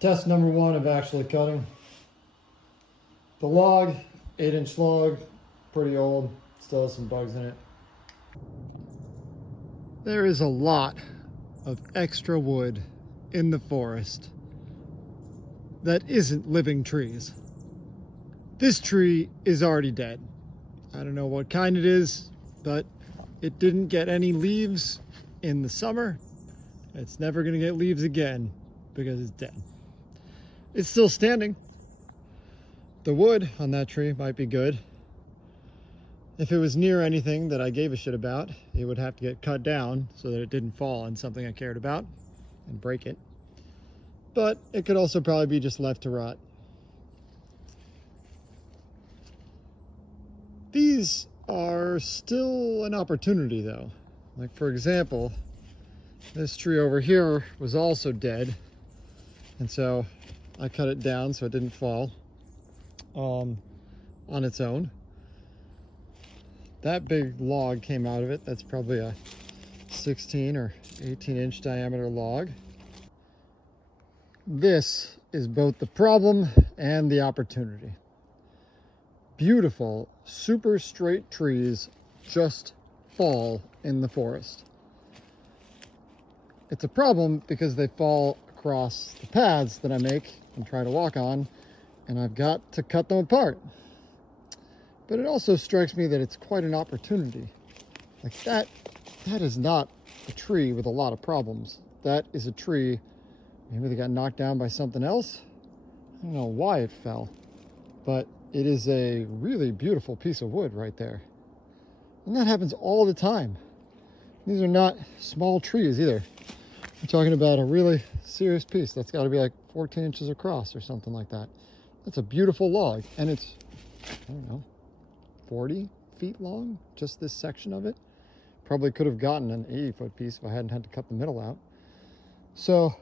Test number one of actually cutting. The log, 8-inch log, pretty old, still has some bugs in it. There is a lot of extra wood in the forest that isn't living trees. This tree is already dead. I don't know what kind it is, but it didn't get any leaves in the summer. It's never gonna get leaves again because it's dead. It's still standing. The wood on that tree might be good. If it was near anything that I gave a shit about, it would have to get cut down so that it didn't fall on something I cared about and break it. But it could also probably be just left to rot. These are still an opportunity though. Like for example, this tree over here was also dead. And so I cut it down so it didn't fall on its own. That big log came out of it. That's probably a 16 or 18-inch diameter log. This is both the problem and the opportunity. Beautiful, super straight trees just fall in the forest. It's a problem because they fall across the paths that I make and try to walk on, and I've got to cut them apart. But it also strikes me that it's quite an opportunity. Like that is not a tree with a lot of problems. That is a tree, maybe they got knocked down by something else. I don't know why it fell, but it is a really beautiful piece of wood right there. And that happens all the time. These are not small trees either. We're talking about a really serious piece. That's got to be like 14 inches across or something like that. That's a beautiful log. And it's, I don't know, 40 feet long, just this section of it. Probably could have gotten an 80-foot piece if I hadn't had to cut the middle out. So,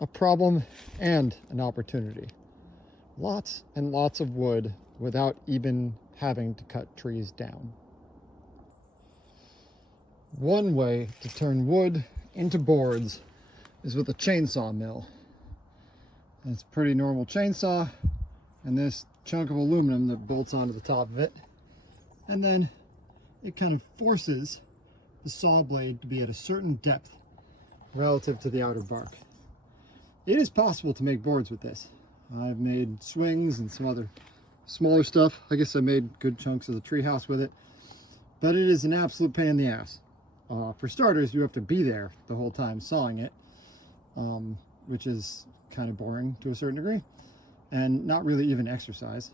a problem and an opportunity. Lots and lots of wood without even having to cut trees down. One way to turn wood into boards is with a chainsaw mill. It's a pretty normal chainsaw and this chunk of aluminum that bolts onto the top of it. And then it kind of forces the saw blade to be at a certain depth relative to the outer bark. It is possible to make boards with this. I've made swings and some other smaller stuff. I guess I made good chunks of the treehouse with it. But it is an absolute pain in the ass. For starters, you have to be there the whole time sawing it, which is kind of boring to a certain degree and not really even exercise.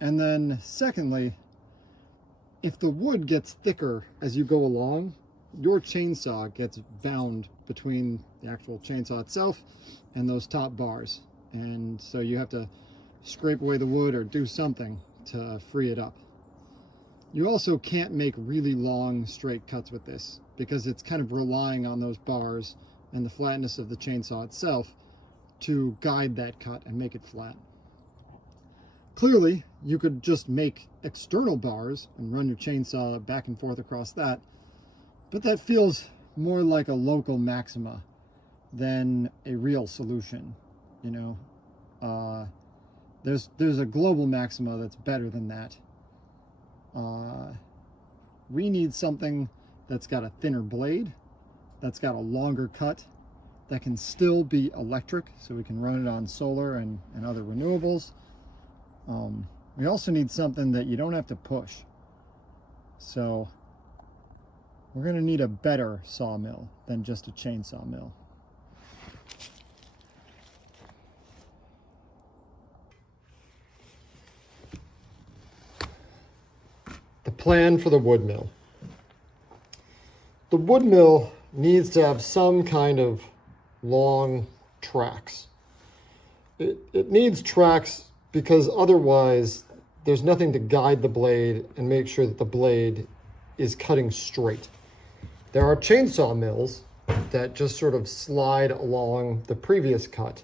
And then secondly, if the wood gets thicker as you go along, your chainsaw gets bound between the actual chainsaw itself and those top bars. And so you have to scrape away the wood or do something to free it up. You also can't make really long straight cuts with this because it's kind of relying on those bars and the flatness of the chainsaw itself to guide that cut and make it flat. Clearly, you could just make external bars and run your chainsaw back and forth across that, but that feels more like a local maxima than a real solution. You know, there's a global maxima that's better than that. We need something that's got a thinner blade, that's got a longer cut, that can still be electric, so we can run it on solar and other renewables. We also need something that you don't have to push. So we're going to need a better sawmill than just a chainsaw mill. The plan for the wood mill. The wood mill needs to have some kind of long tracks. It needs tracks because otherwise there's nothing to guide the blade and make sure that the blade is cutting straight. There are chainsaw mills that just sort of slide along the previous cut,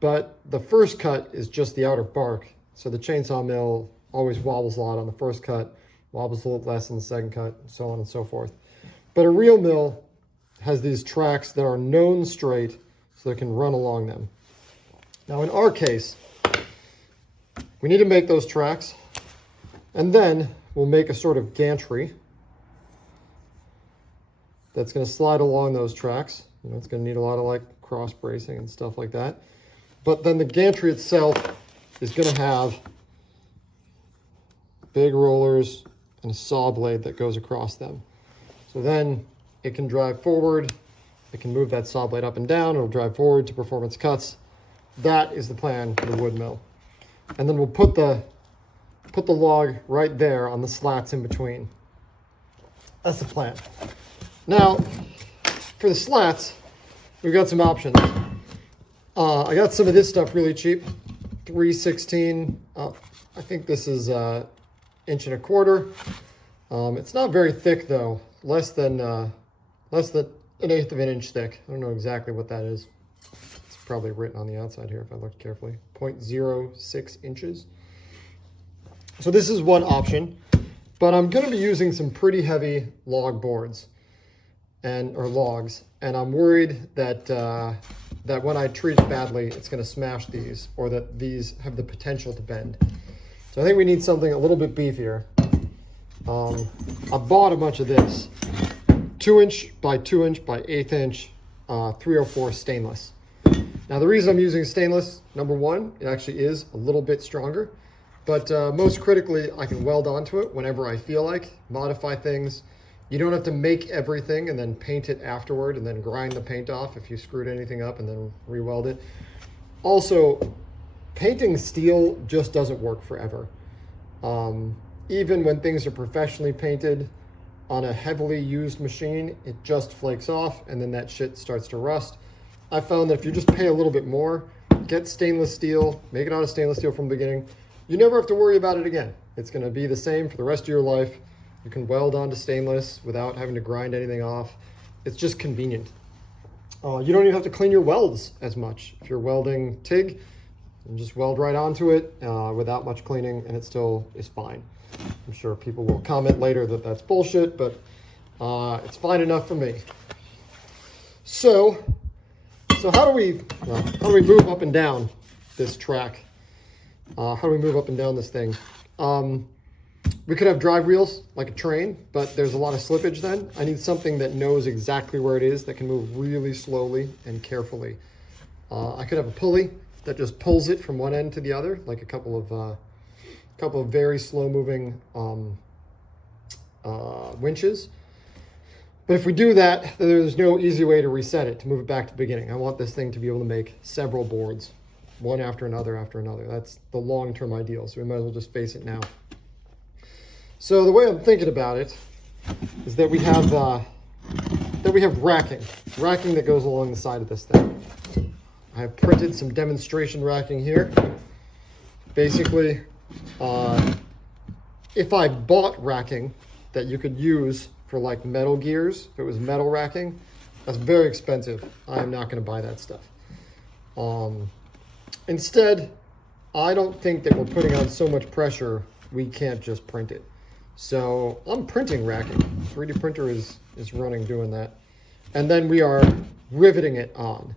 but the first cut is just the outer bark. So the chainsaw mill always wobbles a lot on the first cut, wobbles a little less on the second cut, and so on and so forth. But a real mill has these tracks that are known straight so they can run along them. Now in our case, we need to make those tracks, and then we'll make a sort of gantry that's going to slide along those tracks. You know, it's going to need a lot of like cross bracing and stuff like that. But then the gantry itself is going to have big rollers and a saw blade that goes across them. So then it can drive forward, it can move that saw blade up and down, it'll drive forward to performance cuts. That is the plan for the wood mill. And then we'll put the log right there on the slats in between. That's the plan. Now, for the slats, we've got some options. I got some of this stuff really cheap, 3/16. I think this is 1.25 inches. It's not very thick though, less than 1/8 of an inch thick. I don't know exactly what that is. It's probably written on the outside here if I look carefully. 0.06 inches. So this is one option, but I'm going to be using some pretty heavy log boards or logs, and I'm worried that that when I treat it badly, it's going to smash these, or that these have the potential to bend. So I think we need something a little bit beefier. I bought a bunch of this 2" by 2" by 1/8" 304 stainless. Now the reason I'm using stainless, number one, it actually is a little bit stronger, but most critically, I can weld onto it whenever I feel like, modify things. You don't have to make everything and then paint it afterward and then grind the paint off if you screwed anything up and then re-weld it. Also, painting steel just doesn't work forever. Even when things are professionally painted on a heavily used machine, it just flakes off and then that shit starts to rust. I found that if you just pay a little bit more, get stainless steel, make it out of stainless steel from the beginning, you never have to worry about it again. It's going to be the same for the rest of your life. You can weld onto stainless without having to grind anything off. It's just convenient. You don't even have to clean your welds as much. If you're welding TIG, you just weld right onto it without much cleaning, and it still is fine. I'm sure people will comment later that that's bullshit, but it's fine enough for me. So how do we move up and down this track? How do we move up and down this thing? We could have drive wheels like a train, but there's a lot of slippage then. I need something that knows exactly where it is, that can move really slowly and carefully. I could have a pulley that just pulls it from one end to the other, like a couple of very slow moving winches. But if we do that, then there's no easy way to reset it, to move it back to the beginning. I want this thing to be able to make several boards, one after another after another. That's the long-term ideal, so we might as well just face it now. So the way I'm thinking about it is that we have racking that goes along the side of this thing. I have printed some demonstration racking here. Basically, if I bought racking that you could use for like metal gears, if it was metal racking, that's very expensive. I am not going to buy that stuff. Instead, I don't think that we're putting on so much pressure we can't just print it. So I'm printing racking. 3D printer is running doing that. And then we are riveting it on.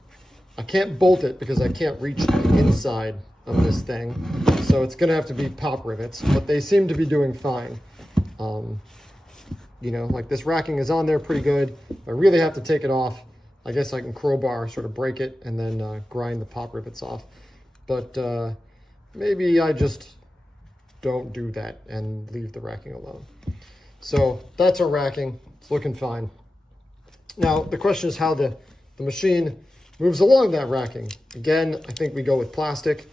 I can't bolt it because I can't reach the inside of this thing. So it's gonna have to be pop rivets, but they seem to be doing fine. You know, like this racking is on there pretty good. If I really have to take it off, I guess I can crowbar, sort of break it and then grind the pop rivets off. But maybe I just don't do that and leave the racking alone. So that's our racking. It's looking fine. Now the question is how the machine moves along that racking. Again, I think we go with plastic.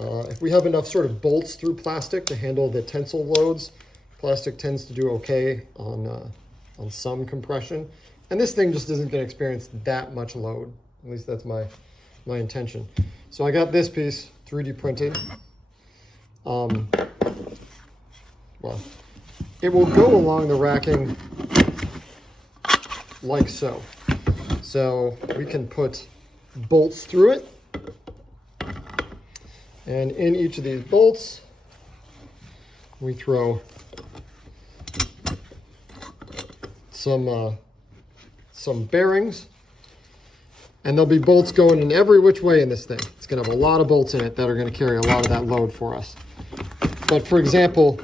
If we have enough sort of bolts through plastic to handle the tensile loads, plastic tends to do okay on some compression. And this thing just isn't going to experience that much load. At least that's my intention. So I got this piece 3D printed. Well, it will go along the racking like so. So we can put bolts through it. And in each of these bolts, we throw some bearings. And there'll be bolts going in every which way in this thing. It's gonna have a lot of bolts in it that are gonna carry a lot of that load for us. But for example,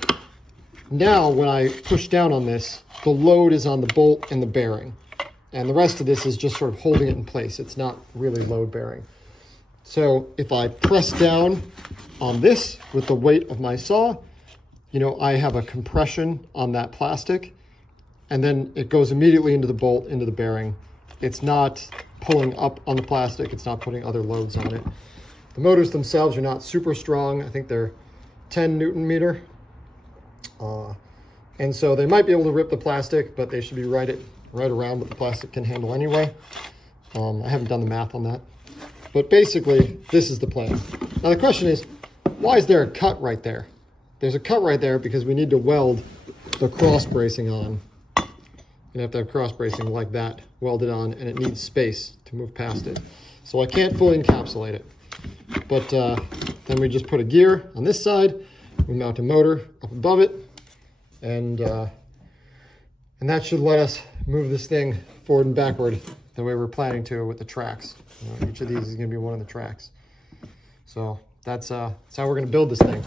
now when I push down on this, the load is on the bolt and the bearing. And the rest of this is just sort of holding it in place. It's not really load bearing. So if I press down on this with the weight of my saw, you know, I have a compression on that plastic, and then it goes immediately into the bolt, into the bearing. It's not pulling up on the plastic. It's not putting other loads on it. The motors themselves are not super strong. I think they're 10 Newton meter. And so they might be able to rip the plastic, but they should be right around what the plastic can handle anyway. I haven't done the math on that. But basically, this is the plan. Now the question is, why is there a cut right there? There's a cut right there because we need to weld the cross bracing on. You have to have cross bracing like that welded on, and it needs space to move past it. So I can't fully encapsulate it. But then we just put a gear on this side, we mount a motor up above it, and that should let us move this thing forward and backward the way we're planning to with the tracks. You know, each of these is going to be one of the tracks. So that's how we're going to build this thing.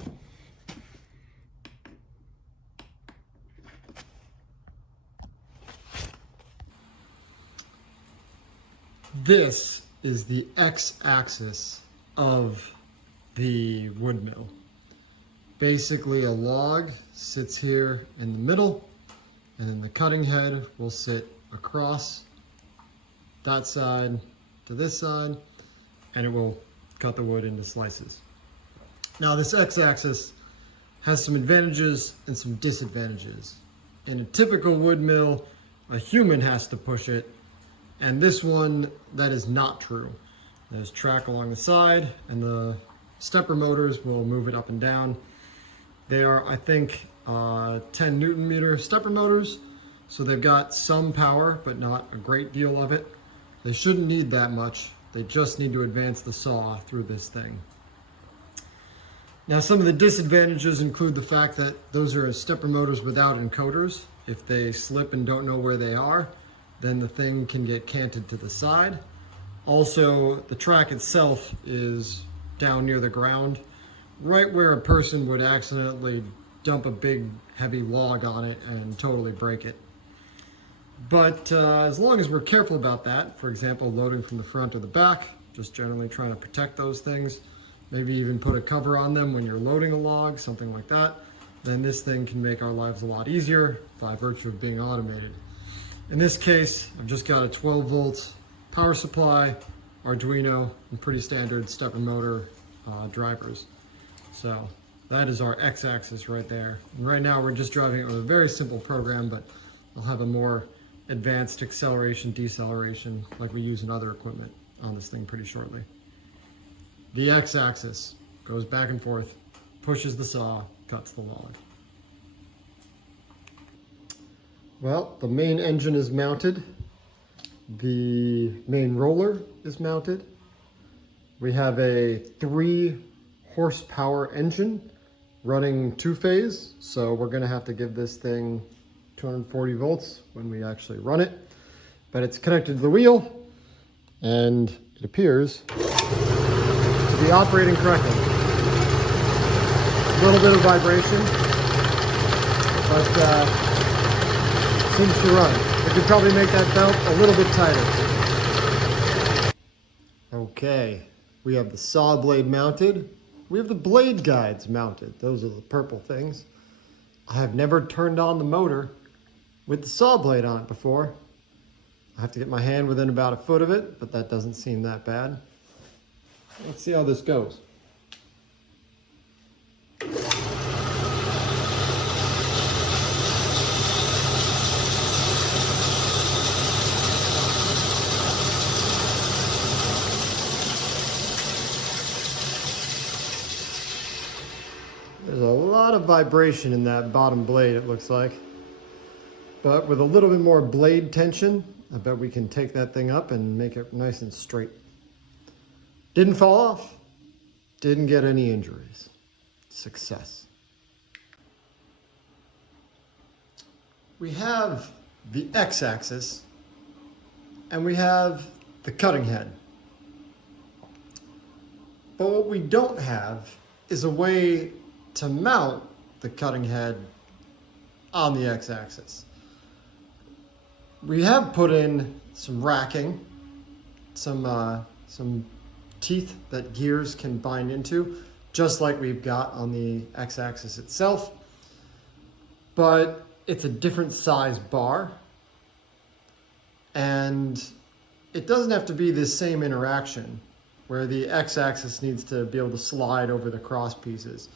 This is the x-axis of the wood mill. Basically, a log sits here in the middle, and then the cutting head will sit across that side to this side, and it will cut the wood into slices. Now, this x-axis has some advantages and some disadvantages. In a typical wood mill, a human has to push it, and this one, that is not true. There's track along the side, and the stepper motors will move it up and down. They are, I think, 10 Newton meter stepper motors, so they've got some power, but not a great deal of it. They shouldn't need that much. They just need to advance the saw through this thing. Now, some of the disadvantages include the fact that those are stepper motors without encoders. If they slip and don't know where they are, then the thing can get canted to the side. Also, the track itself is down near the ground, right where a person would accidentally dump a big heavy log on it and totally break it. But as long as we're careful about that, for example, loading from the front or the back, just generally trying to protect those things, maybe even put a cover on them when you're loading a log, something like that, then this thing can make our lives a lot easier by virtue of being automated. In this case, I've just got a 12 volt power supply, Arduino, and pretty standard stepper motor drivers. So that is our x-axis right there. And right now we're just driving it with a very simple program, but I'll have a more advanced acceleration, deceleration like we use in other equipment on this thing pretty shortly. The x-axis goes back and forth, pushes the saw, cuts the log. Well, the main engine is mounted. The main roller is mounted. We have a 3 horsepower engine running 2-phase, so we're going to have to give this thing 240 volts when we actually run it. But it's connected to the wheel, and it appears to be operating correctly. A little bit of vibration, but seems to run. We could probably make that belt a little bit tighter. Okay, we have the saw blade mounted. We have the blade guides mounted. Those are the purple things. I have never turned on the motor with the saw blade on it before. I have to get my hand within about a foot of it, but that doesn't seem that bad. Let's see how this goes. There's a lot of vibration in that bottom blade, it looks like. But with a little bit more blade tension, I bet we can take that thing up and make it nice and straight. Didn't fall off. Didn't get any injuries. Success. We have the x-axis and we have the cutting head. But what we don't have is a way to mount the cutting head on the x-axis. We have put in some racking, some teeth that gears can bind into, just like we've got on the x-axis itself, but it's a different size bar, and it doesn't have to be this same interaction where the x-axis needs to be able to slide over the cross pieces.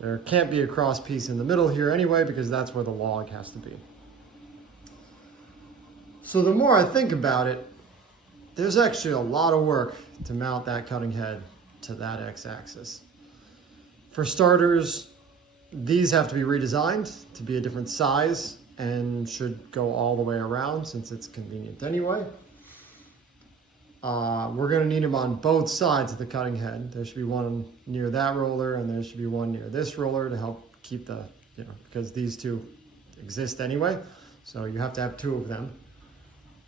There can't be a cross piece in the middle here anyway, because that's where the log has to be. So the more I think about it, there's actually a lot of work to mount that cutting head to that x-axis. For starters, these have to be redesigned to be a different size and should go all the way around since it's convenient anyway. We're going to need them on both sides of the cutting head. There should be one near that roller and there should be one near this roller to help keep the, because these two exist anyway. So you have to have two of them.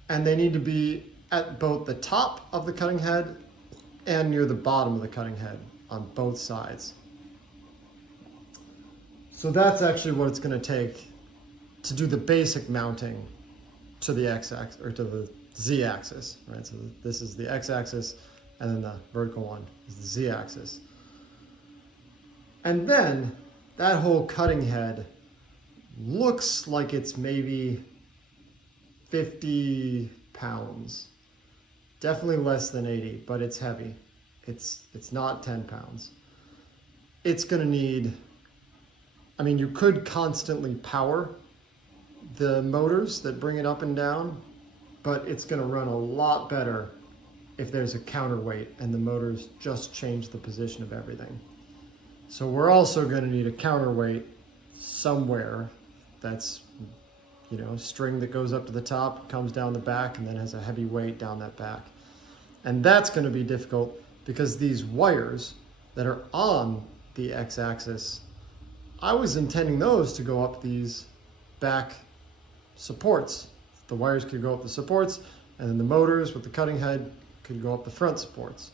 And they need to be at both the top of the cutting head and near the bottom of the cutting head on both sides. So that's actually what it's going to take to do the basic mounting to the x-axis or to the z-axis, right? So this is the x-axis, and then the vertical one is the z-axis. And then that whole cutting head looks like it's maybe 50 pounds. Definitely less than 80, but it's heavy. It's not 10 pounds. It's gonna need, you could constantly power the motors that bring it up and down, but it's going to run a lot better if there's a counterweight and the motors just change the position of everything. So we're also going to need a counterweight somewhere that's, string that goes up to the top, comes down the back, and then has a heavy weight down that back. And that's going to be difficult because these wires that are on the x-axis, I was intending those to go up these back supports. The wires could go up the supports, and then the motors with the cutting head could go up the front supports.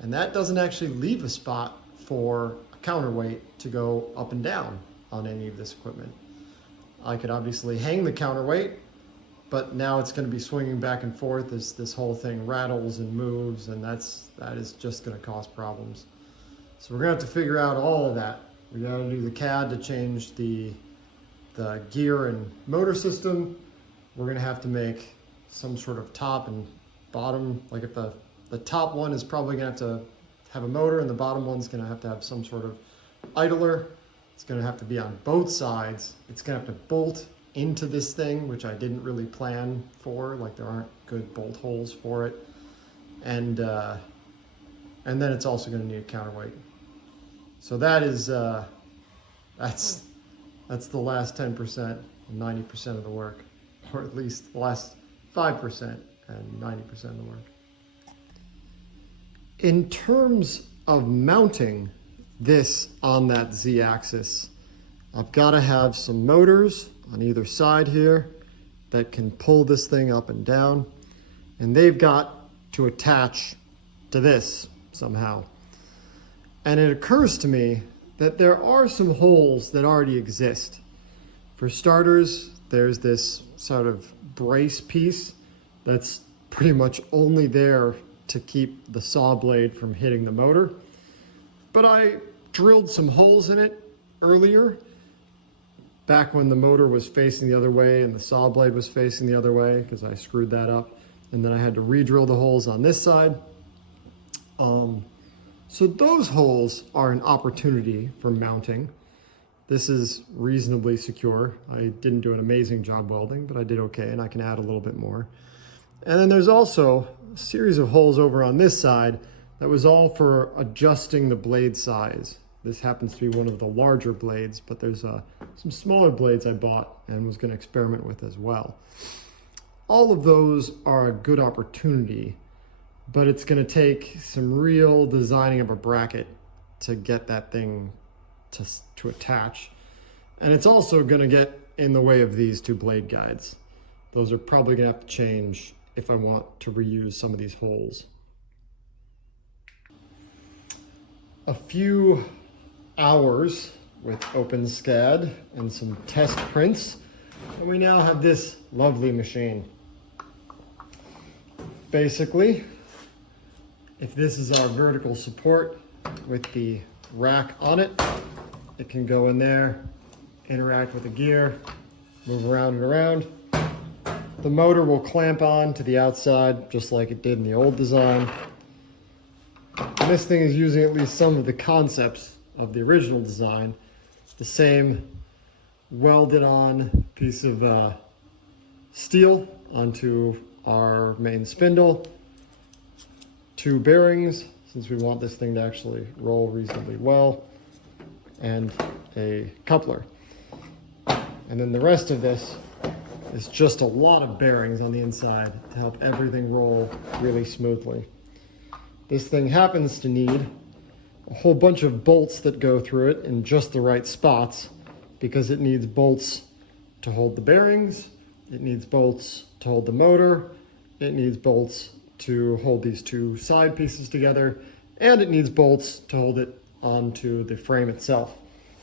And that doesn't actually leave a spot for a counterweight to go up and down on any of this equipment. I could obviously hang the counterweight, but now it's going to be swinging back and forth as this whole thing rattles and moves, and that is just going to cause problems. So we're going to have to figure out all of that. We got to do the CAD to change the gear and motor system. We're going to have to make some sort of top and bottom, like if the top one is probably going to have a motor and the bottom one's going to have some sort of idler. It's going to have to be on both sides. It's going to have to bolt into this thing, which I didn't really plan for, like there aren't good bolt holes for it. And then it's also going to need a counterweight. So that is, that's the last 10% and 90% of the work. Or at least the last 5% and 90% of the work. In terms of mounting this on that z-axis, I've got to have some motors on either side here that can pull this thing up and down, and they've got to attach to this somehow. And it occurs to me that there are some holes that already exist. For starters, there's this sort of brace piece that's pretty much only there to keep the saw blade from hitting the motor. But I drilled some holes in it earlier, back when the motor was facing the other way and the saw blade was facing the other way, because I screwed that up. And then I had to re-drill the holes on this side. So those holes are an opportunity for mounting. This is reasonably secure. I didn't do an amazing job welding, but I did okay, and I can add a little bit more. And then there's also a series of holes over on this side that was all for adjusting the blade size. This happens to be one of the larger blades, but there's some smaller blades I bought and was going to experiment with as well. All of those are a good opportunity, but it's going to take some real designing of a bracket to get that thing to attach. And it's also going to get in the way of these two blade guides. Those are probably going to have to change if I want to reuse some of these holes. A few hours with OpenSCAD and some test prints, and we now have this lovely machine. Basically, if this is our vertical support with the rack on it, it can go in there, interact with the gear, move around and around. The motor will clamp on to the outside just like it did in the old design. And this thing is using at least some of the concepts of the original design. The same welded on piece of steel onto our main spindle, 2 bearings, since we want this thing to actually roll reasonably well, and a coupler. And then the rest of this is just a lot of bearings on the inside to help everything roll really smoothly. This thing happens to need a whole bunch of bolts that go through it in just the right spots, because it needs bolts to hold the bearings, it needs bolts to hold the motor, it needs bolts to hold these 2 side pieces together, and it needs bolts to hold it onto the frame itself.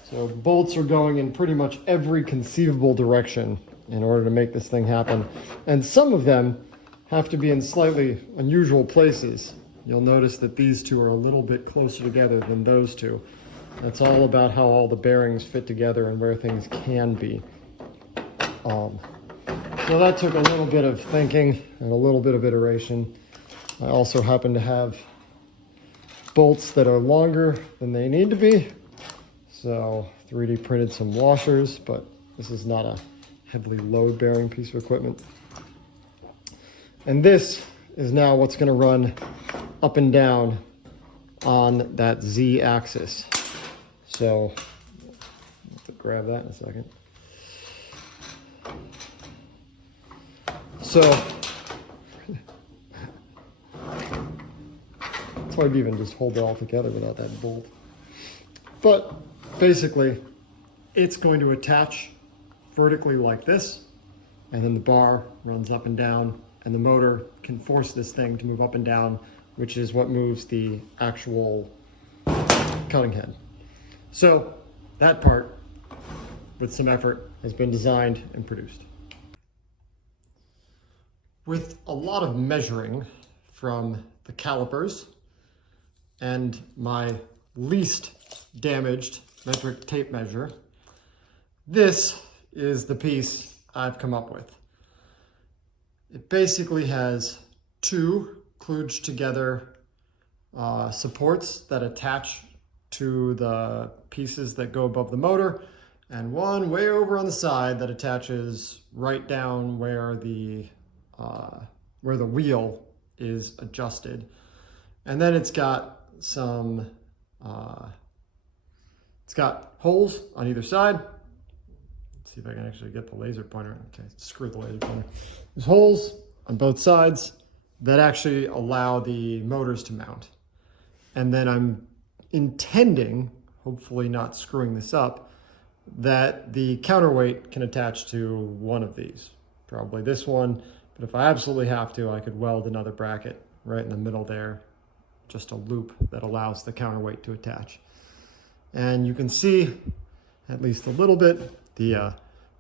So bolts are going in pretty much every conceivable direction in order to make this thing happen. And some of them have to be in slightly unusual places. You'll notice that these 2 are a little bit closer together than those 2. That's all about how all the bearings fit together and where things can be. So that took a little bit of thinking and a little bit of iteration. I also happen to have bolts that are longer than they need to be. So 3D printed some washers, but this is not a heavily load bearing piece of equipment. And this is now what's going to run up and down on that Z axis. So I'll have to grab that in a second. So it's hard to even just hold it all together without that bolt. But basically, it's going to attach vertically like this, and then the bar runs up and down, and the motor can force this thing to move up and down, which is what moves the actual cutting head. So that part, with some effort, has been designed and produced. With a lot of measuring from the calipers and my least damaged metric tape measure, this is the piece I've come up with. It basically has 2 kludged together supports that attach to the pieces that go above the motor, and 1 way over on the side that attaches right down where the wheel is adjusted. And then it's got some it's got holes on either side. Let's see if I can actually get the laser pointer. Okay, screw the laser pointer. There's holes on both sides that actually allow the motors to mount. And then I'm intending, hopefully not screwing this up, that the counterweight can attach to one of these. Probably this one, but if I absolutely have to, I could weld another bracket right in the middle there, just a loop that allows the counterweight to attach. And you can see, at least a little bit, the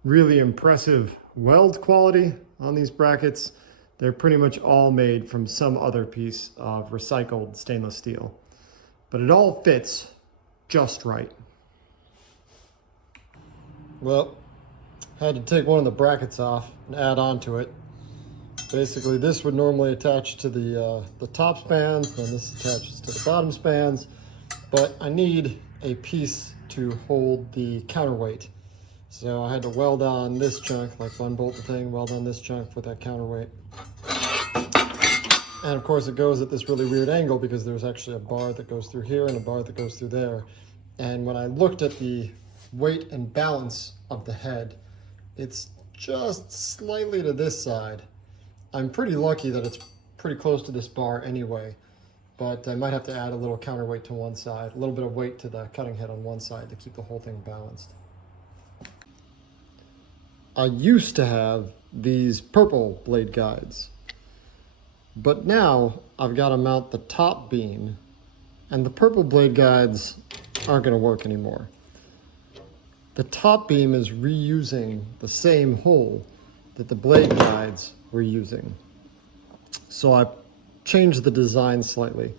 really impressive weld quality on these brackets. They're pretty much all made from some other piece of recycled stainless steel. But it all fits just right. Well, had to take one of the brackets off and add on to it. Basically, this would normally attach to the top spans, and this attaches to the bottom spans, but I need a piece to hold the counterweight. So I had to weld on this chunk, like unbolt the thing, weld on this chunk for that counterweight. And of course it goes at this really weird angle because there's actually a bar that goes through here and a bar that goes through there. And when I looked at the weight and balance of the head, it's just slightly to this side. I'm pretty lucky that it's pretty close to this bar anyway, but I might have to add a little counterweight to one side, a little bit of weight to the cutting head on one side to keep the whole thing balanced. I used to have these purple blade guides, But now I've got to mount the top beam, and the purple blade guides aren't going to work anymore. The top beam is reusing the same hole that the blade guides were using. So I changed the design slightly.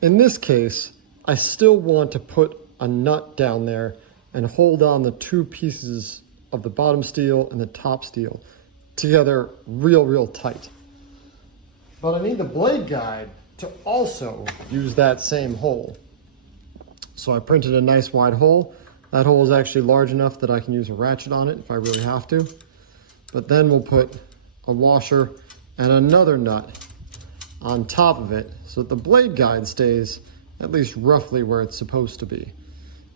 In this case, I still want to put a nut down there and hold on the two pieces of the bottom steel and the top steel together real tight. But I need the blade guide to also use that same hole. So I printed a nice wide hole. That hole is actually large enough that I can use a ratchet on it if I really have to. But then we'll put a washer and another nut on top of it so that the blade guide stays at least roughly where it's supposed to be.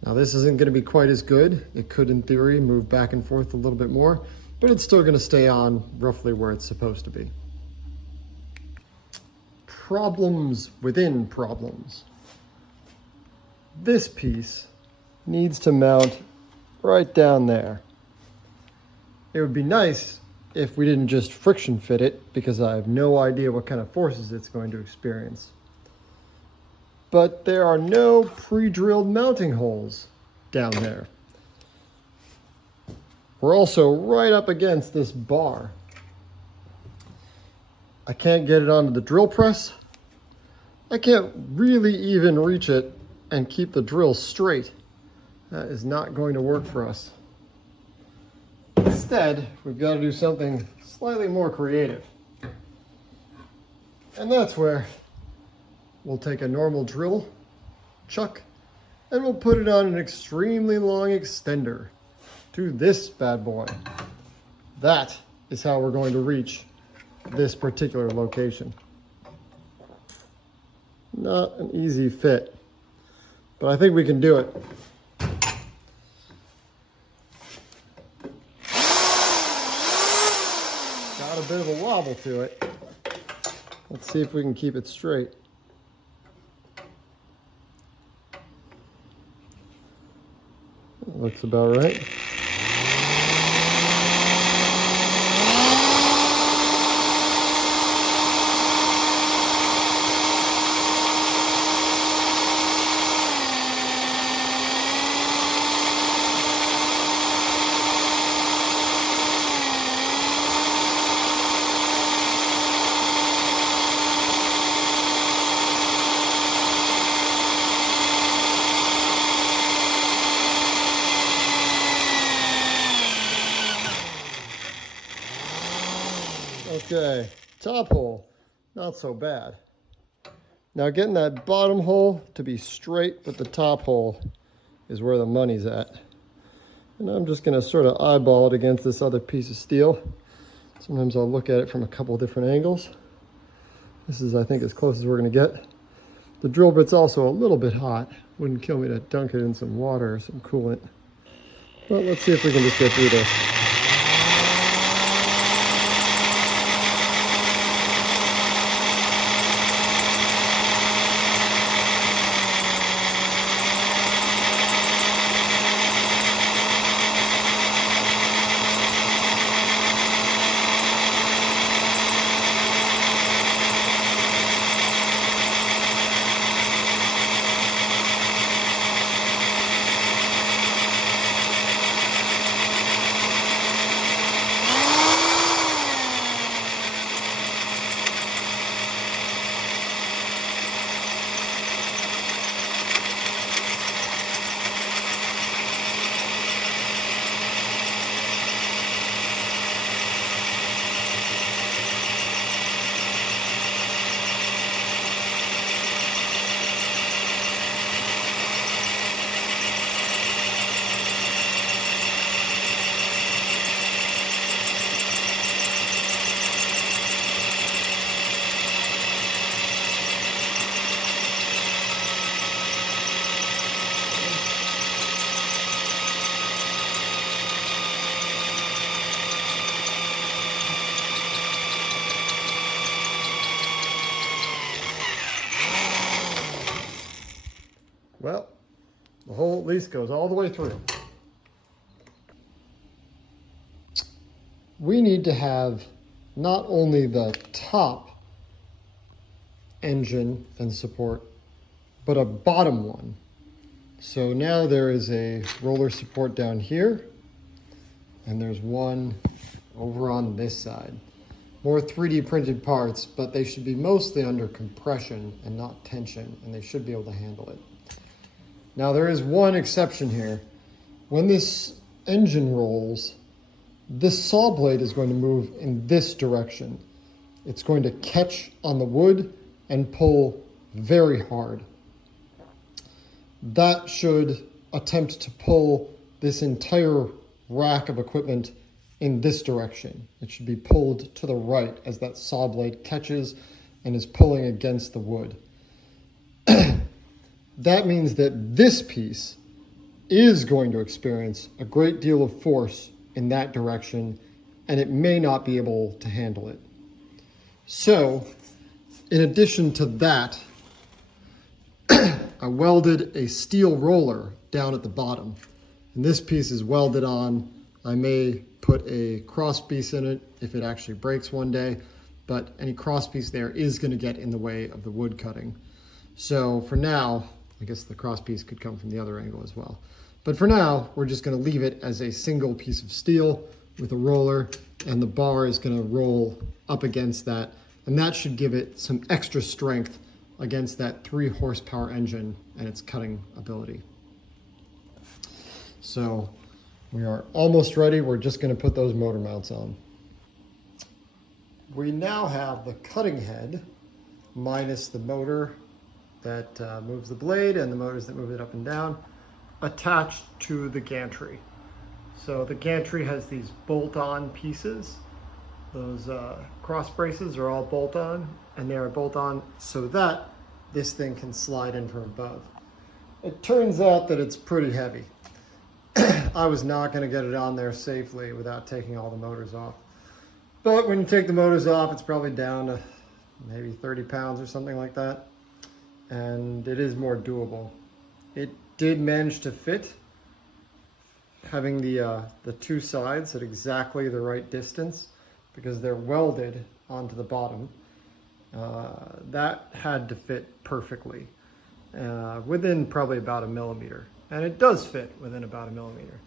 Now this isn't going to be quite as good. It could, in theory, move back and forth a little bit more, but it's still going to stay on roughly where it's supposed to be. Problems within problems. This piece needs to mount right down there. It would be nice if we didn't just friction fit it, because I have no idea what kind of forces it's going to experience. But there are no pre-drilled mounting holes down there. We're also right up against this bar. I can't get it onto the drill press. I can't really even reach it and keep the drill straight. That is not going to work for us. Instead, we've got to do something slightly more creative. And that's where we'll take a normal drill chuck and we'll put it on an extremely long extender to this bad boy. That is how we're going to reach this particular location. Not an easy fit, but I think we can do it. Got a bit of a wobble to it. Let's see if we can keep it straight. Looks about right. Okay, top hole, not so bad. Now getting that bottom hole to be straight with the top hole is where the money's at. And I'm just gonna sort of eyeball it against this other piece of steel. Sometimes I'll look at it from a couple different angles. This is, I think, as close as we're gonna get. The drill bit's also a little bit hot. Wouldn't kill me to dunk it in some water or some coolant. But let's see if we can just get through this. Well, the hole at least goes all the way through. We need to have not only the top engine and support, but a bottom one. So now there is a roller support down here, and there's one over on this side. More 3D printed parts, but they should be mostly under compression and not tension, and they should be able to handle it. Now there is one exception here. When this engine rolls, this saw blade is going to move in this direction. It's going to catch on the wood and pull very hard. That should attempt to pull this entire rack of equipment in this direction. It should be pulled to the right as that saw blade catches and is pulling against the wood. That means that this piece is going to experience a great deal of force in that direction, and it may not be able to handle it. So, in addition to that, I welded a steel roller down at the bottom. And this piece is welded on. I may put a cross piece in it if it actually breaks one day, but any cross piece there is going to get in the way of the wood cutting. So for now, I guess the cross piece could come from the other angle as well. But for now, we're just going to leave it as a single piece of steel with a roller, and the bar is going to roll up against that, and that should give it some extra strength against that 3 horsepower engine and its cutting ability. So we are almost ready. We're just going to put those motor mounts on. We now have the cutting head minus the motor that moves the blade and the motors that move it up and down attached to the gantry. So the gantry has these bolt-on pieces. Those cross braces are all bolt-on, and they are bolt-on so that this thing can slide in from above. It turns out that it's pretty heavy. I was not going to get it on there safely without taking all the motors off. But when you take the motors off, it's probably down to maybe 30 pounds or something like that. And it is more doable. It did manage to fit, having the 2 sides at exactly the right distance because they're welded onto the bottom. That had to fit perfectly within probably about 1 millimeter. And it does fit within about 1 millimeter.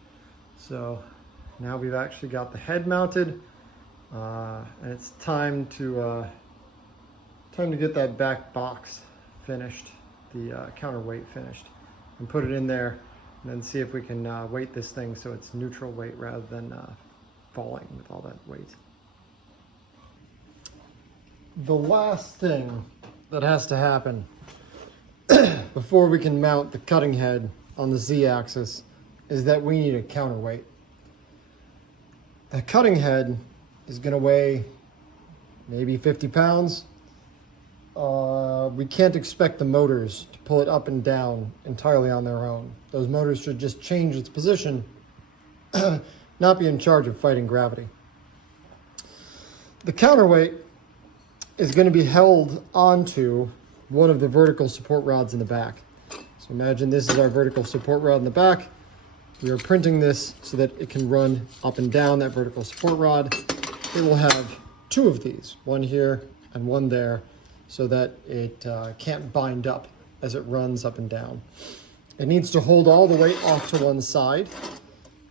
So now we've actually got the head mounted, and it's time to get that back box finished, the counterweight finished, and put it in there, and then see if we can weight this thing so it's neutral weight rather than falling with all that weight. The last thing that has to happen before we can mount the cutting head on the Z-axis is that we need a counterweight. The cutting head is going to weigh maybe 50 pounds. We can't expect the motors to pull it up and down entirely on their own. Those motors should just change its position, not be in charge of fighting gravity. The counterweight is going to be held onto one of the vertical support rods in the back. So imagine this is our vertical support rod in the back. We are printing this so that it can run up and down that vertical support rod. It will have 2 of these, one here and one there, so that it can't bind up as it runs up and down. It needs to hold all the weight off to one side.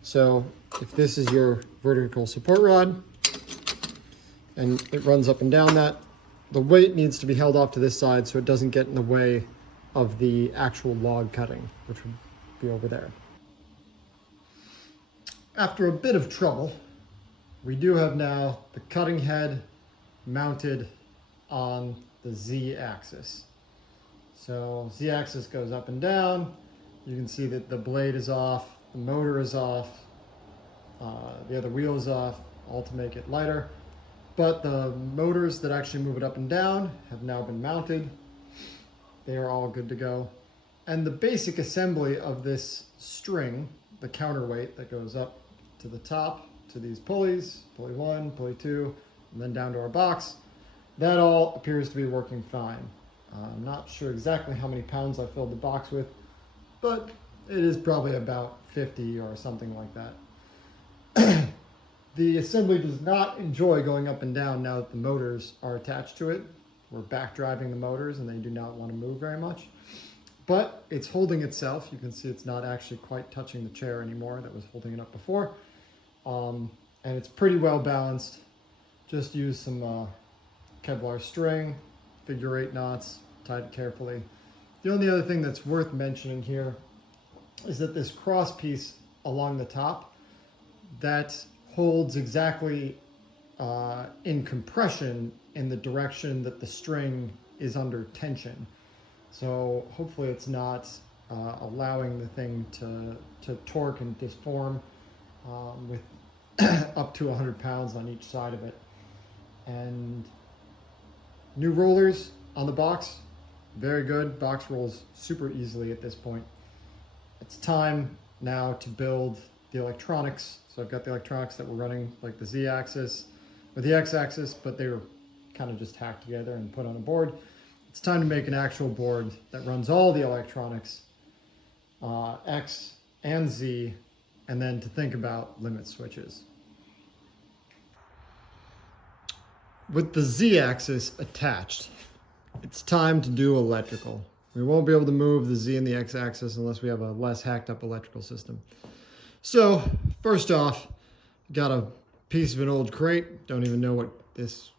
So if this is your vertical support rod and it runs up and down that, the weight needs to be held off to this side so it doesn't get in the way of the actual log cutting, which would be over there. After a bit of trouble, we do have now the cutting head mounted on the Z-axis. So Z-axis goes up and down. You can see that the blade is off, the motor is off, the other wheel is off, all to make it lighter. But the motors that actually move it up and down have now been mounted. They are all good to go. And the basic assembly of this string, the counterweight that goes up to the top to these pulleys, pulley 1, pulley 2, and then down to our box, that all appears to be working fine. I'm not sure exactly how many pounds I filled the box with, but it is probably about 50 or something like that. The assembly does not enjoy going up and down now that the motors are attached to it. we're back driving the motors and they do not want to move very much. But it's holding itself. You can see it's not actually quite touching the chair anymore that was holding it up before. And it's pretty well balanced. Just use some Kevlar string, figure 8 knots, tied it carefully. The only other thing that's worth mentioning here is that this cross piece along the top, that holds exactly in compression in the direction that the string is under tension. So hopefully it's not allowing the thing to torque and disform with up to 100 pounds on each side of it. And new rollers on the box, very good. Box rolls super easily at this point. It's time now to build the electronics. So I've got the electronics that were running like the Z-axis or the X-axis, but they were kind of just hacked together and put on a board. It's time to make an actual board that runs all the electronics, X and Z, and then to think about limit switches. With the Z-axis attached, it's time to do electrical. We won't be able to move the Z and the X-axis unless we have a less hacked up electrical system. So first off, got a piece of an old crate. Don't even know what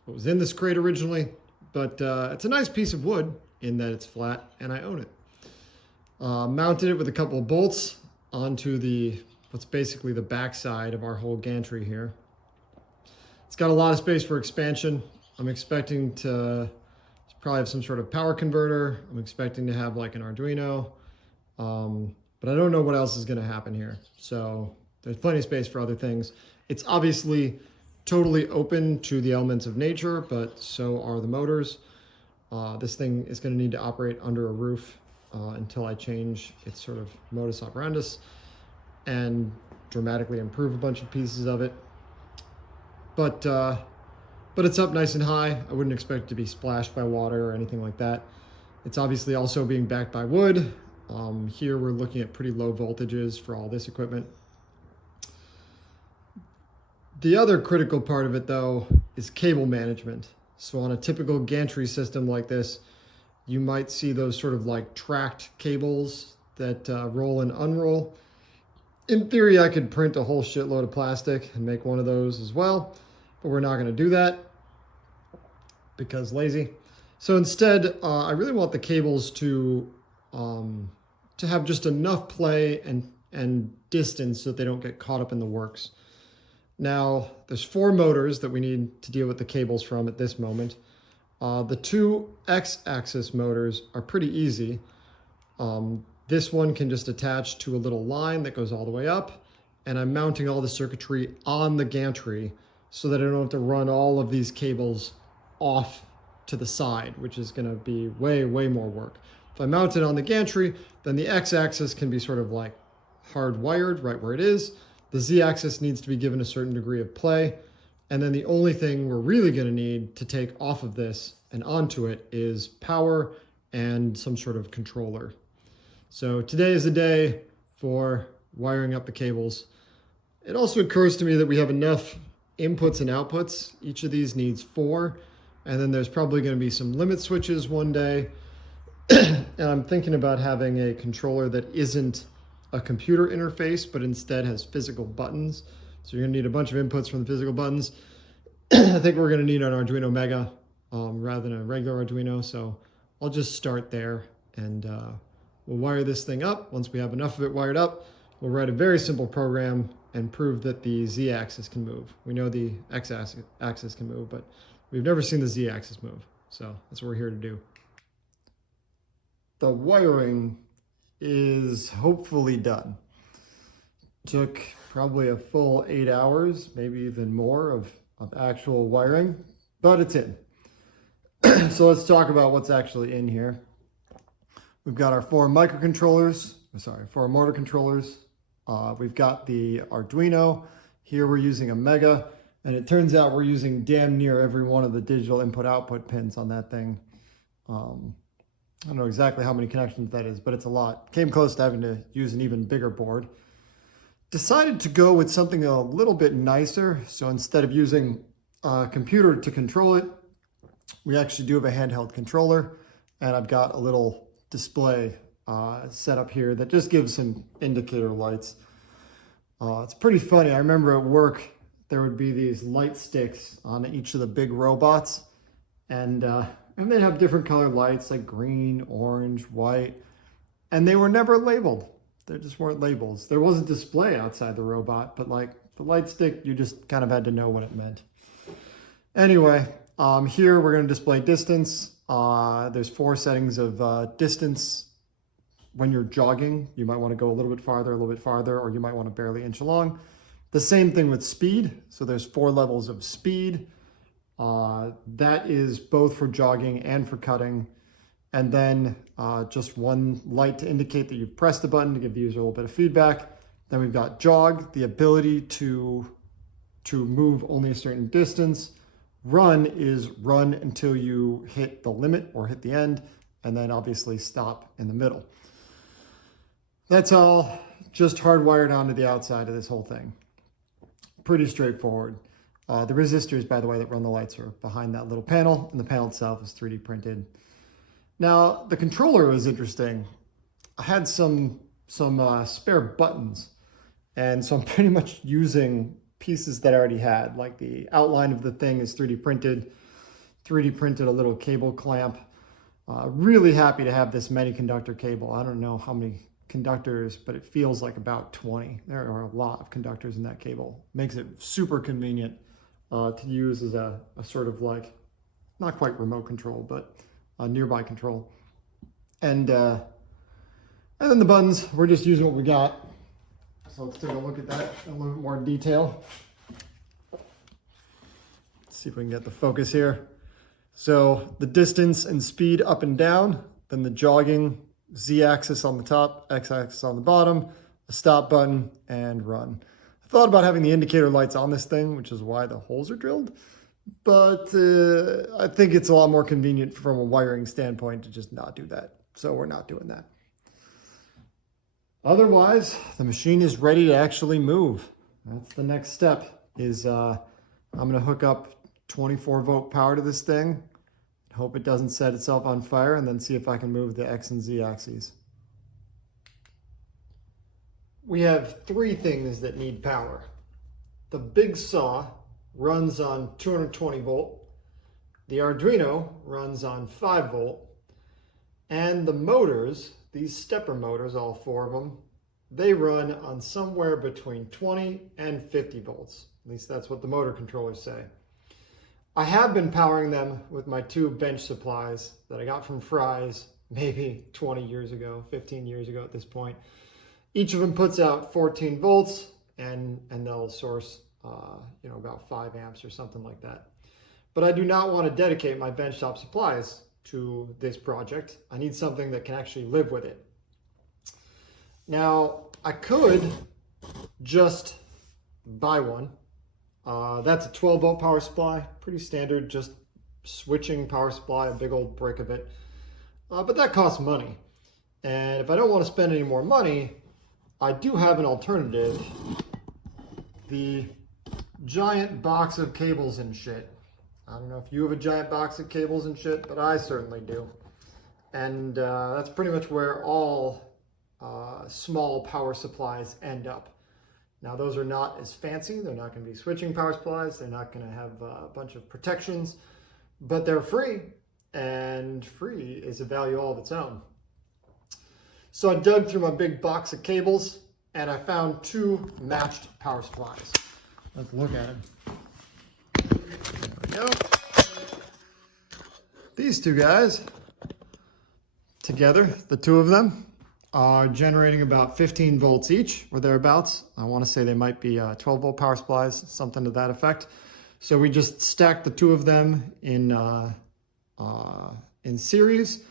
was in this crate originally, but it's a nice piece of wood in that it's flat and I own it. Mounted it with a couple of bolts onto what's basically the backside of our whole gantry here. It's got a lot of space for expansion. I'm expecting to probably have some sort of power converter. I'm expecting to have like an Arduino, but I don't know what else is going to happen here. So there's plenty of space for other things. It's obviously totally open to the elements of nature, but so are the motors. This thing is going to need to operate under a roof until I change its sort of modus operandus and dramatically improve a bunch of pieces of it. But it's up nice and high. I wouldn't expect it to be splashed by water or anything like that. It's obviously also being backed by wood. Here we're looking at pretty low voltages for all this equipment. The other critical part of it though is cable management. So on a typical gantry system like this, you might see those sort of like tracked cables that roll and unroll. In theory, I could print a whole shitload of plastic and make one of those as well, but we're not going to do that because lazy. So instead, I really want the cables to have just enough play and distance so that they don't get caught up in the works. Now, there's 4 motors that we need to deal with the cables from at this moment. The 2 X-axis motors are pretty easy. This one can just attach to a little line that goes all the way up, and I'm mounting all the circuitry on the gantry so that I don't have to run all of these cables off to the side, which is going to be way, way more work. If I mount it on the gantry, then the X-axis can be sort of like hardwired right where it is. The Z-axis needs to be given a certain degree of play. And then the only thing we're really going to need to take off of this and onto it is power and some sort of controller. So today is the day for wiring up the cables. It also occurs to me that we have enough inputs and outputs. Each of these needs 4. And then there's probably going to be some limit switches one day. And I'm thinking about having a controller that isn't a computer interface, but instead has physical buttons. So you're going to need a bunch of inputs from the physical buttons. I think we're going to need an Arduino Mega rather than a regular Arduino. So I'll just start there and we'll wire this thing up. Once we have enough of it wired up, we'll write a very simple program and prove that the Z-axis can move. We know the X-axis can move, but we've never seen the Z-axis move. So that's what we're here to do. The wiring is hopefully done. Took probably a full 8 hours, maybe even more of actual wiring, but it's in. So let's talk about what's actually in here. We've got our 4 microcontrollers, sorry, 4 motor controllers. We've got the Arduino. Here we're using a Mega, and it turns out we're using damn near every one of the digital input-output pins on that thing. I don't know exactly how many connections that is, but it's a lot. Came close to having to use an even bigger board. Decided to go with something a little bit nicer. So instead of using a computer to control it, We actually do have a handheld controller, and I've got a little display set up here that just gives some indicator lights. It's pretty funny. I remember at work, there would be these light sticks on each of the big robots, and they'd have different colored lights like green, orange, white, and they were never labeled. There just weren't labels. There was a display outside the robot, but like the light stick, you just kind of had to know what it meant. Anyway, here we're going to display distance. There's 4 settings of distance. When you're jogging, you might want to go a little bit farther, or you might want to barely inch along. The same thing with speed. So there's 4 levels of speed. That is both for jogging and for cutting. And then just 1 light to indicate that you've pressed the button to give the user a little bit of feedback. Then we've got jog, the ability to move only a certain distance. Run is run until you hit the limit or hit the end, and then obviously stop in the middle. That's all just hardwired onto the outside of this whole thing. Pretty straightforward. The resistors, by the way, that run the lights are behind that little panel, and the panel itself is 3D printed. Now, the controller was interesting. I had some spare buttons, and so I'm pretty much using pieces that I already had. Like the outline of the thing is 3D printed a little cable clamp. Really happy to have this many conductor cable. I don't know how many conductors, but it feels like about 20. There are a lot of conductors in that cable. Makes it super convenient to use as a sort of like, not quite remote control, but a nearby control. And then the buttons, we're just using what we got. So let's take a look at that in a little bit more detail. Let's see if we can get the focus here. So the distance and speed up and down, then the jogging, Z-axis on the top, X-axis on the bottom, a stop button, and run. I thought about having the indicator lights on this thing, which is why the holes are drilled, but I think it's a lot more convenient from a wiring standpoint to just not do that. So we're not doing that. Otherwise, the machine is ready to actually move. That's the next step, is I'm gonna hook up 24-volt power to this thing, hope it doesn't set itself on fire, and then see if I can move the X and Z axes. We have 3 things that need power. The big saw runs on 220 volt, the Arduino runs on 5 volt, and the motors, these stepper motors, all 4 of them, they run on somewhere between 20 and 50 volts. At least that's what the motor controllers say. I have been powering them with my 2 bench supplies that I got from Fry's maybe 20 years ago, 15 years ago at this point. Each of them puts out 14 volts and they'll source about 5 amps or something like that. But I do not want to dedicate my benchtop supplies to this project. I need something that can actually live with it. Now, I could just buy one. That's a 12 volt power supply, pretty standard, just switching power supply, a big old brick of it. But that costs money. And if I don't want to spend any more money, I do have an alternative. The giant box of cables and shit. I don't know if you have a giant box of cables and shit, but I certainly do. And that's pretty much where all small power supplies end up. Now, those are not as fancy. They're not going to be switching power supplies. They're not going to have a bunch of protections, but they're free, and free is a value all of its own. So I dug through my big box of cables, and I found 2 matched power supplies. Let's look at them. There we go. These 2 guys, together, the 2 of them, are generating about 15 volts each, or thereabouts. I want to say they might be 12 volt power supplies, something to that effect. So we just stacked the 2 of them in series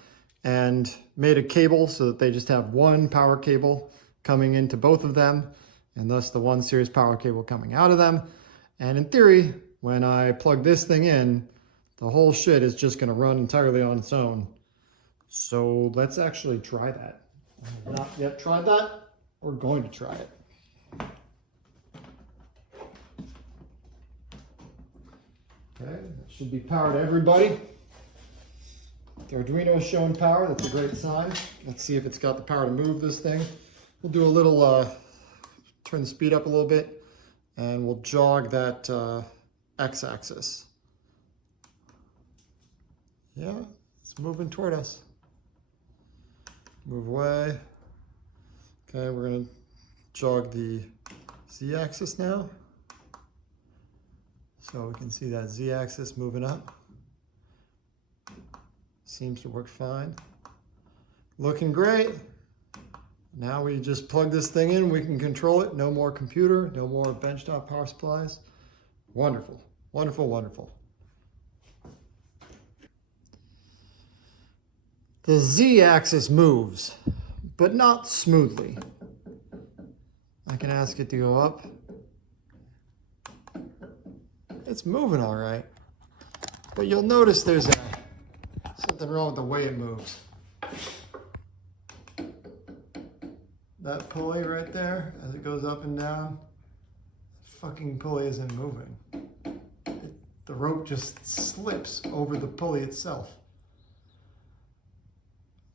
and made a cable so that they just have 1 power cable coming into both of them, and thus the 1 series power cable coming out of them. And in theory, when I plug this thing in, the whole shit is just going to run entirely on its own. So let's actually try that. I've not yet tried that. We're going to try it. Okay, that should be power to everybody. The Arduino is showing power. That's a great sign. Let's see if it's got the power to move this thing. We'll do a little, turn the speed up a little bit, and we'll jog that x-axis. Yeah, it's moving toward us. Move away. Okay, we're gonna jog the z-axis now. So we can see that z-axis moving up. Seems to work fine. Looking great. Now we just plug this thing in, we can control it. No more computer, no more benchtop power supplies. Wonderful, wonderful, wonderful. The z-axis moves, but not smoothly. I can ask it to go up. It's moving all right, but you'll notice there's something wrong with the way it moves. That pulley right there, as it goes up and down, fucking pulley isn't moving. The rope just slips over the pulley itself.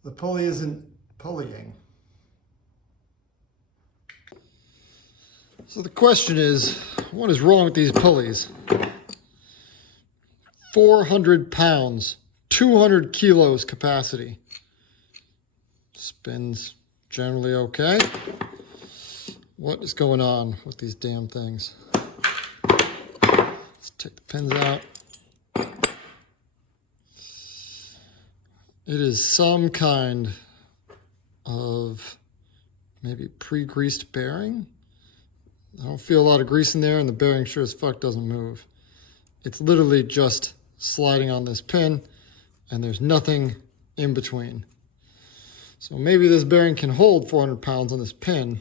The pulley isn't pulleying. So the question is, what is wrong with these pulleys? 400 pounds, 200 kilos capacity. Spins generally okay. What is going on with these damn things? Let's take the pins out. It is some kind of maybe pre-greased bearing. I don't feel a lot of grease in there, and the bearing sure as fuck doesn't move. It's literally just sliding on this pin, and there's nothing in between. So maybe this bearing can hold 400 pounds on this pin,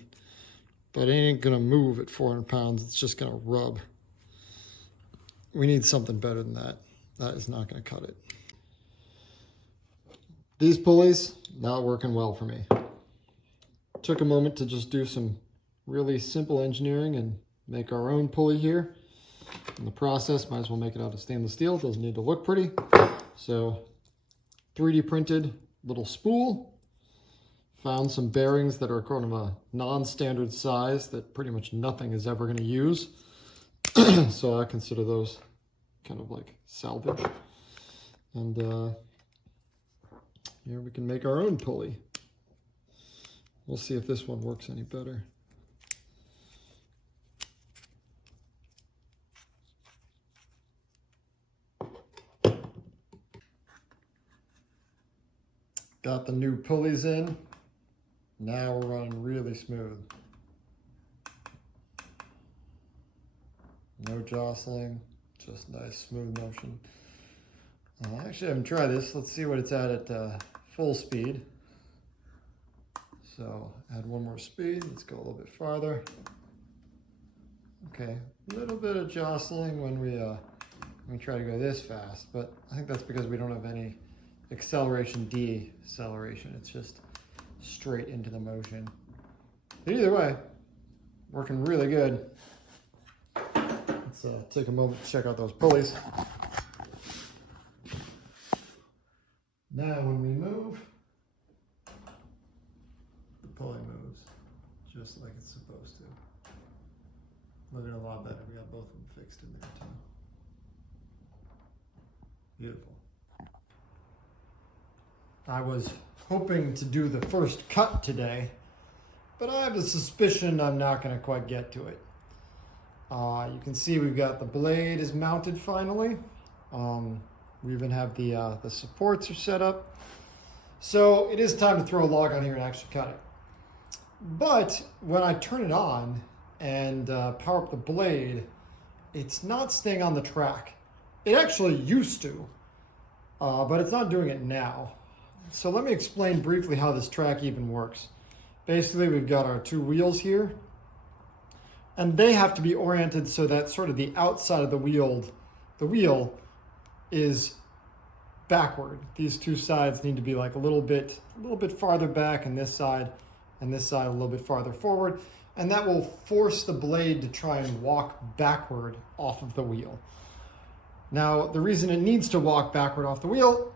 but it ain't gonna move at 400 pounds. It's just gonna rub. We need something better than that. That is not gonna cut it. These pulleys, not working well for me. Took a moment to just do some really simple engineering and make our own pulley here. In the process, might as well make it out of stainless steel. Doesn't need to look pretty. So 3D printed little spool. Found some bearings that are kind of a non-standard size that pretty much nothing is ever going to use. So I consider those kind of like salvage. And here we can make our own pulley. We'll see if this one works any better. Got the new pulleys in. Now we're running really smooth. No jostling, just nice smooth motion. Actually, I haven't tried this. Let's see what it's at full speed. So add one more speed. Let's go a little bit farther. Okay, a little bit of jostling when we try to go this fast, but I think that's because we don't have any acceleration, deceleration. It's just straight into the motion. But either way, working really good. Let's take a moment to check out those pulleys. Now when we move, the pulley moves just like it's supposed to. Looking a lot better. We got both of them fixed in there too. Beautiful. I was hoping to do the first cut today, but I have a suspicion I'm not going to quite get to it. You can see we've got the blade is mounted finally. We even have the supports are set up. So it is time to throw a log on here and actually cut it. But when I turn it on and power up the blade, it's not staying on the track. It actually used to, but it's not doing it now. So let me explain briefly how this track even works. Basically, we've got our two wheels here, and they have to be oriented so that sort of the outside of the wheel is backward. These two sides need to be like a little bit farther back, and this side a little bit farther forward, and that will force the blade to try and walk backward off of the wheel. Now, the reason it needs to walk backward off the wheel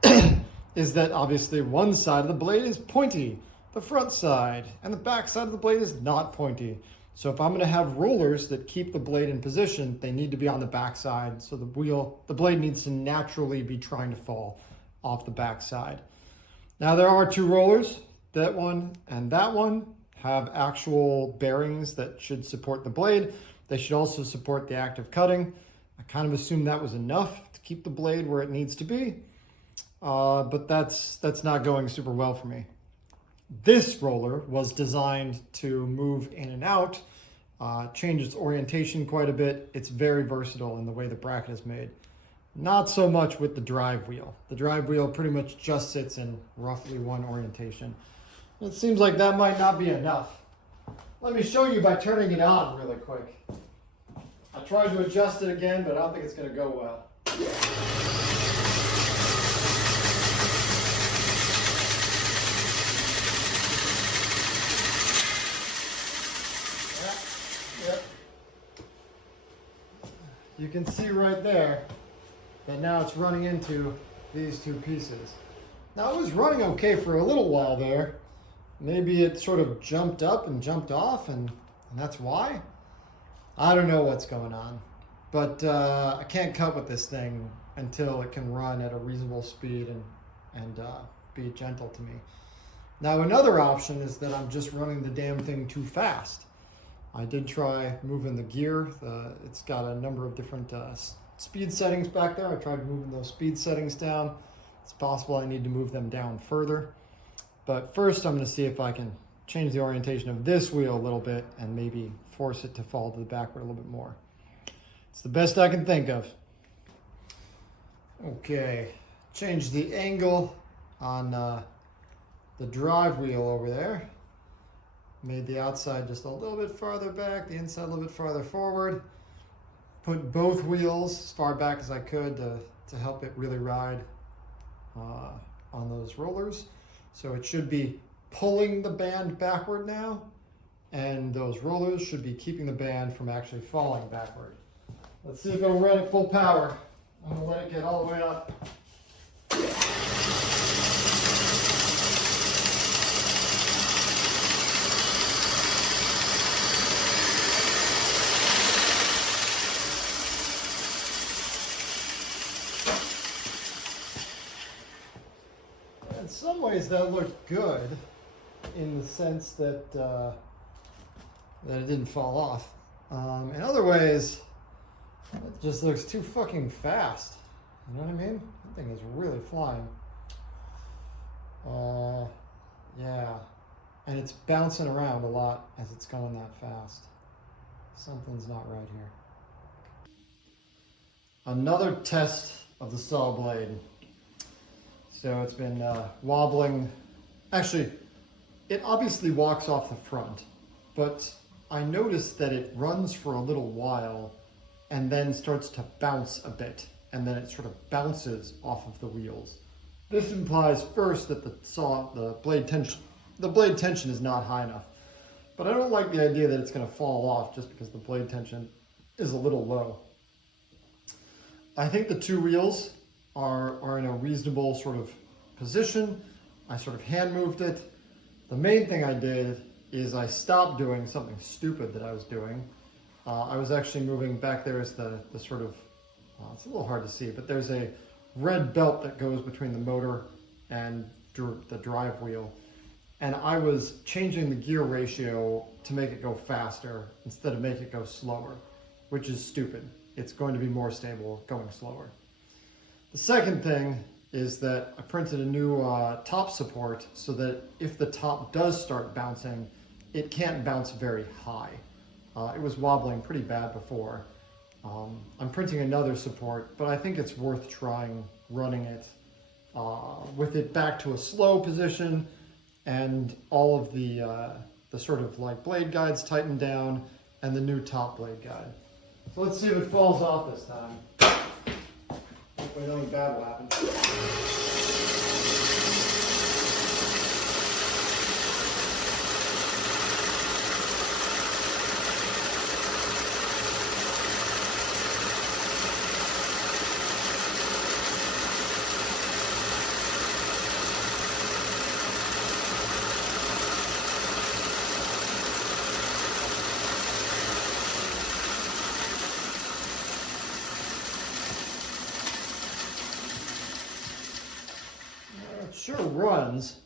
is that obviously one side of the blade is pointy, the front side, and the back side of the blade is not pointy. So if I'm going to have rollers that keep the blade in position, they need to be on the back side. So the blade needs to naturally be trying to fall off the back side. Now there are two rollers, that one and that one have actual bearings that should support the blade. They should also support the act of cutting. I kind of assumed that was enough to keep the blade where it needs to be, but that's not going super well for me. This roller was designed to move in and out, change its orientation quite a bit. It's very versatile in the way the bracket is made. Not so much with the drive wheel. The drive wheel pretty much just sits in roughly one orientation. It seems like that might not be enough. Let me show you by turning it on really quick. I tried to adjust it again, but I don't think it's going to go well. Yep. You can see right there that now it's running into these two pieces. Now it was running okay for a little while there. Maybe it sort of jumped up and jumped off and that's why. I don't know what's going on, but I can't cut with this thing until it can run at a reasonable speed and be gentle to me. Now another option is that I'm just running the damn thing too fast. I did try moving the gear. It's got a number of different speed settings back there. I tried moving those speed settings down. It's possible I need to move them down further. But first I'm going to see if I can change the orientation of this wheel a little bit and maybe force it to fall to the backward a little bit more. It's the best I can think of. Okay, change the angle on the drive wheel over there. Made the outside just a little bit farther back, the inside a little bit farther forward. Put both wheels as far back as I could to help it really ride on those rollers. So it should be pulling the band backward now, and those rollers should be keeping the band from actually falling backward. Let's see if it'll run at full power. I'm gonna let it get all the way up. In some ways that looked good, in the sense that that it didn't fall off. In other ways, it just looks too fucking fast. You know what I mean? That thing is really flying. Yeah, and it's bouncing around a lot as it's going that fast. Something's not right here. Another test of the saw blade. So it's been wobbling. Actually, it obviously walks off the front, but I noticed that it runs for a little while and then starts to bounce a bit, and then it sort of bounces off of the wheels. This implies first that the blade tension is not high enough. But I don't like the idea that it's going to fall off just because the blade tension is a little low. I think the two wheels are in a reasonable sort of position. I sort of hand moved it. The main thing I did is I stopped doing something stupid that I was doing. I was actually moving back there as the sort of, it's a little hard to see, but there's a red belt that goes between the motor and the drive wheel. And I was changing the gear ratio to make it go faster instead of make it go slower, which is stupid. It's going to be more stable going slower. The second thing is that I printed a new top support so that if the top does start bouncing, it can't bounce very high. It was wobbling pretty bad before. I'm printing another support, but I think it's worth trying running it with it back to a slow position and all of the sort of like blade guides tightened down and the new top blade guide. So let's see if it falls off this time. Hopefully nothing bad will happen. It sure runs.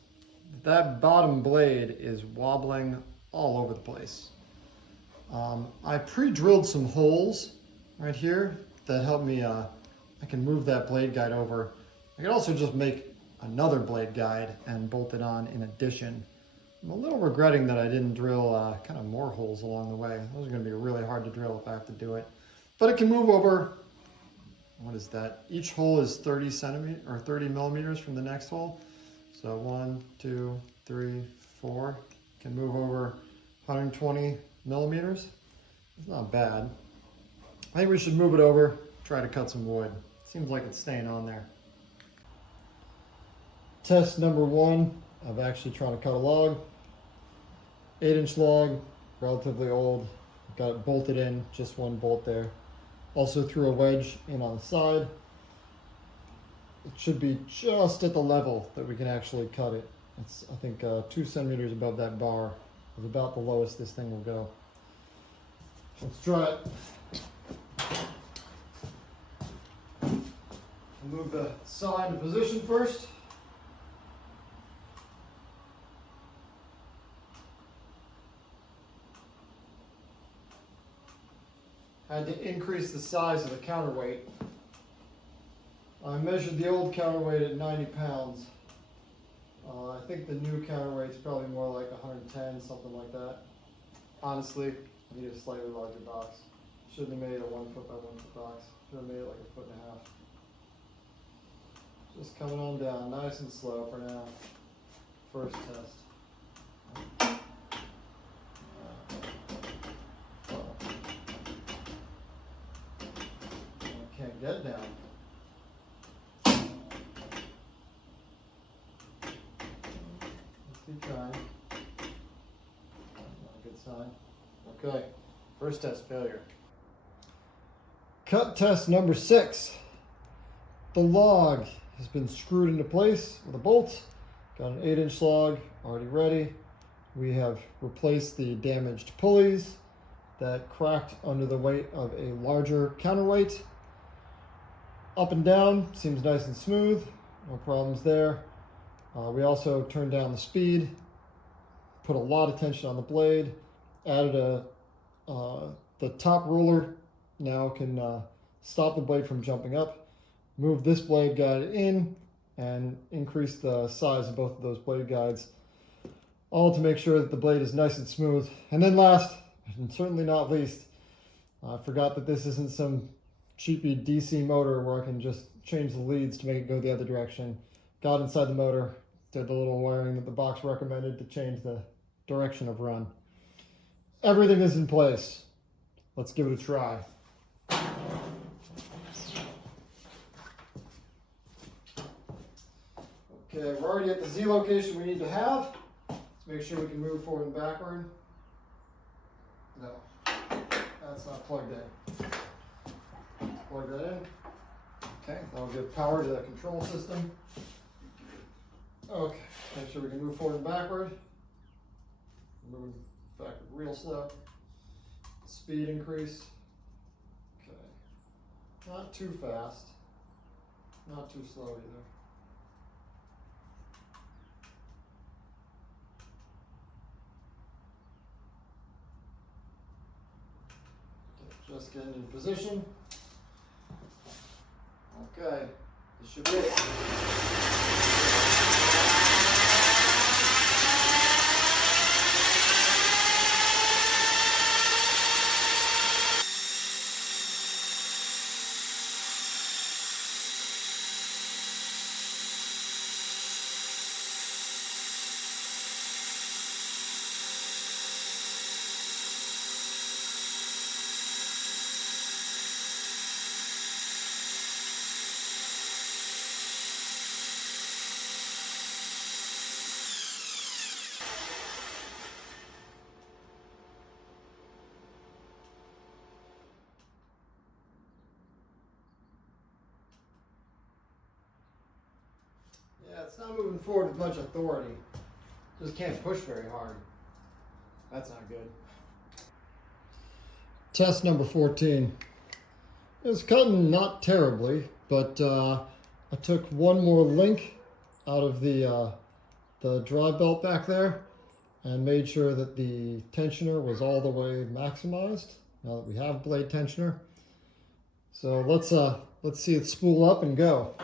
That bottom blade is wobbling all over the place. I pre-drilled some holes right here that help me, I can move that blade guide over. I could also just make another blade guide and bolt it on in addition. I'm a little regretting that I didn't drill kind of more holes along the way. Those are going to be really hard to drill if I have to do it. But it can move over, what is that? Each hole is 30 centimeters or 30 millimeters from the next hole. So 1, 2, 3, 4. Can move over 120 millimeters. It's not bad. I think we should move it over, try to cut some wood. Seems like it's staying on there. Test number 1 of actually trying to cut a log. 8-inch log, relatively old. Got it bolted in, just one bolt there. Also threw a wedge in on the side. It should be just at the level that we can actually cut it. It's, I think, 2 centimeters above that bar is about the lowest this thing will go. Let's try it. Move the saw into position first. Had to increase the size of the counterweight. I measured the old counterweight at 90 pounds. I think the new counterweight's probably more like 110, something like that. Honestly, I need a slightly larger box. Shouldn't have made a 1 foot by 1 foot box. Should have made it like a 1.5 feet. Just coming on down, nice and slow for now. First test. I can't get down. Let's keep trying. Not a good sign. Okay, first test failure. Cut test number 6. The log has been screwed into place with a bolt. Got an 8-inch log already ready. We have replaced the damaged pulleys that cracked under the weight of a larger counterweight. Up and down, seems nice and smooth, no problems there. We also turned down the speed, put a lot of tension on the blade, added the top roller now can stop the blade from jumping up. Move this blade guide in and increase the size of both of those blade guides, all to make sure that the blade is nice and smooth. And then last, and certainly not least, I forgot that this isn't some cheapy DC motor where I can just change the leads to make it go the other direction. Got inside the motor, did the little wiring that the box recommended to change the direction of run. Everything is in place. Let's give it a try. Okay, we're already at the Z location we need to have. Let's make sure we can move forward and backward. No, that's not plugged in. Plug that in. Okay, that'll give power to the control system. Okay, make sure we can move forward and backward. Move backward real slow. Speed increase. Okay, not too fast, not too slow either. Just getting in position. Okay, this should be it. Yeah, it's not moving forward with much authority. Just can't push very hard. That's not good. Test number 14. It's cutting not terribly, but I took one more link out of the drive belt back there and made sure that the tensioner was all the way maximized now that we have blade tensioner. So let's see it spool up and go.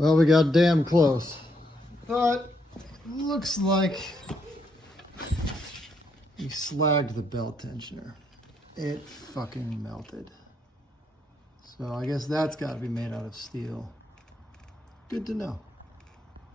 Well, we got damn close, but looks like we slagged the belt tensioner. It fucking melted. So I guess that's got to be made out of steel. Good to know.